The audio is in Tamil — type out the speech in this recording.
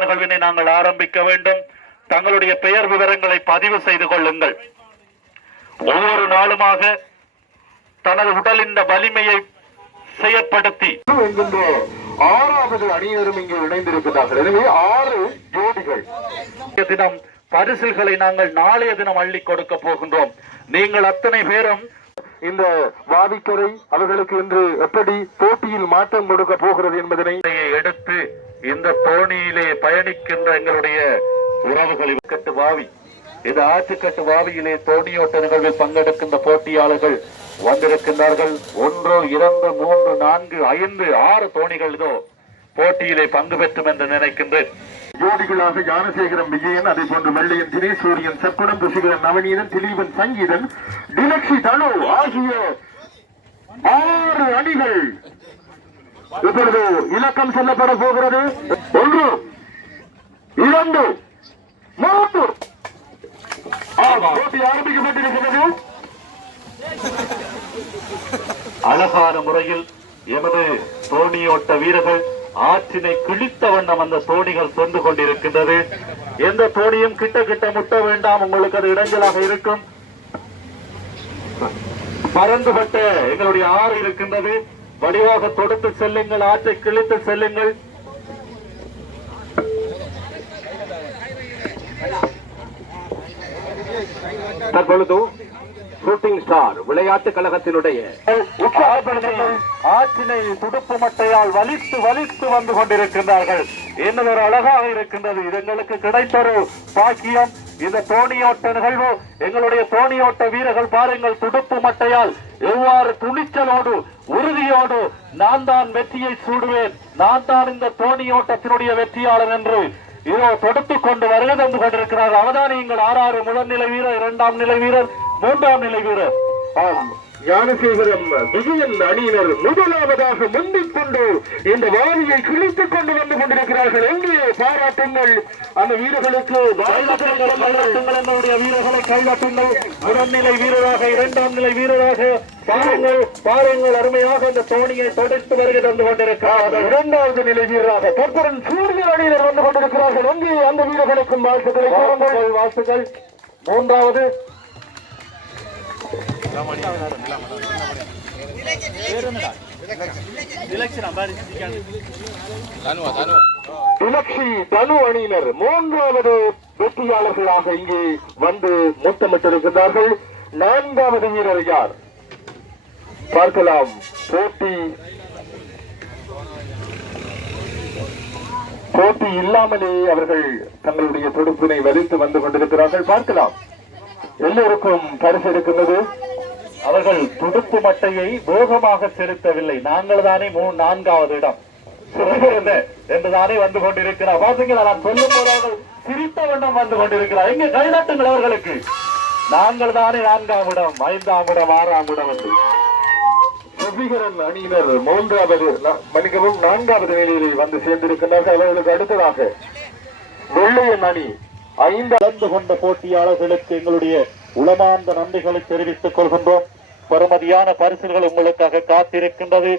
நிகழ்வினை நாங்கள் ஆரம்பிக்க வேண்டும். தங்களுடைய பெயர் விவரங்களை பதிவு செய்து கொள்ளுங்கள். ஒவ்வொரு நாளுமாக தனது உடலின் வலிமையை செயற்படுத்தி ஆறாவது அணியினரும் இங்கே இணைந்திருக்கிறார்கள். எனவே 6 ஜோடிகள் தினம் பரிசுகளை நாங்கள் நாளைய தினம் அள்ளி கொடுக்க போகின்றோம். நீங்கள் அத்தனை பேரும் இந்த வாவிக்கரை அவர்களுக்கு இன்று எப்படி போட்டியில் மாற்றம் கொடுக்க போகிறது என்பதனை எடுத்து இந்த தோணியிலே பயணிக்கின்ற எங்களுடைய உறவுகளை கட்டு வாவி இந்த ஆற்றுக்கட்டு வாவியிலே தோணியோட்ட நிகழ்வில் பங்கெடுக்கின்ற போட்டியாளர்கள் வந்திருக்கின்றார்கள். 1 2 3 4 5 6 தோணிகள் இதோ போட்டியிலே பங்கு பெற்றும் என்று நினைக்கின்றேன். ஜோடிகளாக ஞானசேகரம் விஜயன், அதே போன்று வெள்ளையன் தினேசூரியன், சக்குடம் ருசிகரன் நவநீதன், திலீபன் சங்கீதன், டிலக்ஷி தனு ஆகிய 6 அணிகள் இப்பொழுது இலக்கம் சொல்லப்பட போகிறது. 1 2 3 போட்டி ஆரம்பிக்கப்பட்டிருக்கிறது. அழகான முறையில் எமது தோணியோட்ட வீரர்கள் ஆற்றினை கிழித்த வண்ணம் அந்த தோணிகள் சென்று கொண்டிருக்கின்றது. எந்த தோணியும் கிட்ட முட்ட வேண்டாம், உங்களுக்கு அது இடைஞ்சலாக இருக்கும். பறந்துபட்ட எங்களுடைய ஆறு இருக்கின்றது. வடிவாக தொடுத்து செல்லுங்கள், ஆற்றை கிழித்து செல்லுங்கள். தற்பொழுது ஷூட்டிங் ஸ்டார் விளையாட்டு கழகத்தினுடைய ஆற்றினை துடுப்பு மட்டையால் வலித்து வந்து கொண்டிருக்கின்றார்கள். என்னொரு அழகாக இருக்கின்றது. இது எங்களுக்கு கிடைத்தொரு பாக்கியம். இந்த தோணியோட்ட நிகழ்வு எங்களுடைய தோணியோட்ட வீரர்கள் பாருங்கள், துடுப்பு மட்டையால் எவ்வாறு துணிச்சலோடு உறுதியோடு நான் தான் வெற்றியை சூடுவேன், நான் தான் இந்த தோணியோட்டத்தினுடைய வெற்றியாளர் என்று இதோ தொடுத்துக் கொண்டு வருகை தந்து கொண்டிருக்கிறார். அவதானியங்கள் 6 முதல்நிலை வீரர், 2ஆம் நிலை வீரர், 3ஆம் நிலை வீரர். ஞானசேகரம் விஜயன் அணியினர் முதலாவதாக முந்திக் கொண்டு இந்த வாரியை கிழித்துக் கொண்டு வந்து கொண்டிருக்கிறார்கள். எங்கே பாராட்டுங்கள் அந்த வீரர்களுக்கு, என்னுடைய வீரர்களை கையாட்டுங்கள். முதல்நிலை வீரராக, 2ஆம் நிலை வீரராக பாருங்கள் அருமையாக இந்த தோணியை தொடுத்து வருகை தந்து கொண்டிருக்கிறார். 2வது நிலை வீரராக பொற்புடன் சூரிய அணியினர் வந்து கொண்டிருக்கிறார்கள். எங்கே அந்த வீரர்களுக்கும் வாழ்த்துக்கள். 3வது இலக்ஷி தனு அணியினர் 3வது வெற்றியாளர்களாக இங்கே வந்து முத்தமிட்டிருக்கிறார்கள். 4வது வீரர் யார் பார்க்கலாம். போட்டி இல்லாமலே அவர்கள் தங்களுடைய துடுப்பினை வலித்து வந்து கொண்டிருக்கிறார்கள். பார்க்கலாம், எல்லோருக்கும் பரிசு இருக்கின்றது. அவர்கள் துடுப்பு மட்டையை வேகமாக செலுத்தவில்லை. நாங்கள் தானே 4வது இடம் என்றுதானே வந்து கொண்டிருக்கிறார். பாத்தீங்களா, நான் சொல்லும் போது அவர்கள் சிரித்த வண்ணம் வந்து கொண்டிருக்கிறார். எங்க கைதட்டுங்கள் அவர்களுக்கு. நாங்கள் தானே 4ஆம் இடம், 5ஆம் இடம், 6ஆம் இடம் என்று. சுபிகரன் அணியினர் 4வது நிலையில் வந்து சேர்ந்திருக்கிறார்கள். அவர்களுக்கு அடுத்ததாக வெள்ளையன் அணி 5 கலந்து கொண்ட போட்டியாளர்களுக்கு எங்களுடைய உளமார்ந்த நன்றிகளை தெரிவித்துக் கொள்கின்றோம். பெறுமதியான பரிசுகள் உங்களுக்காக காத்திருக்கின்றது.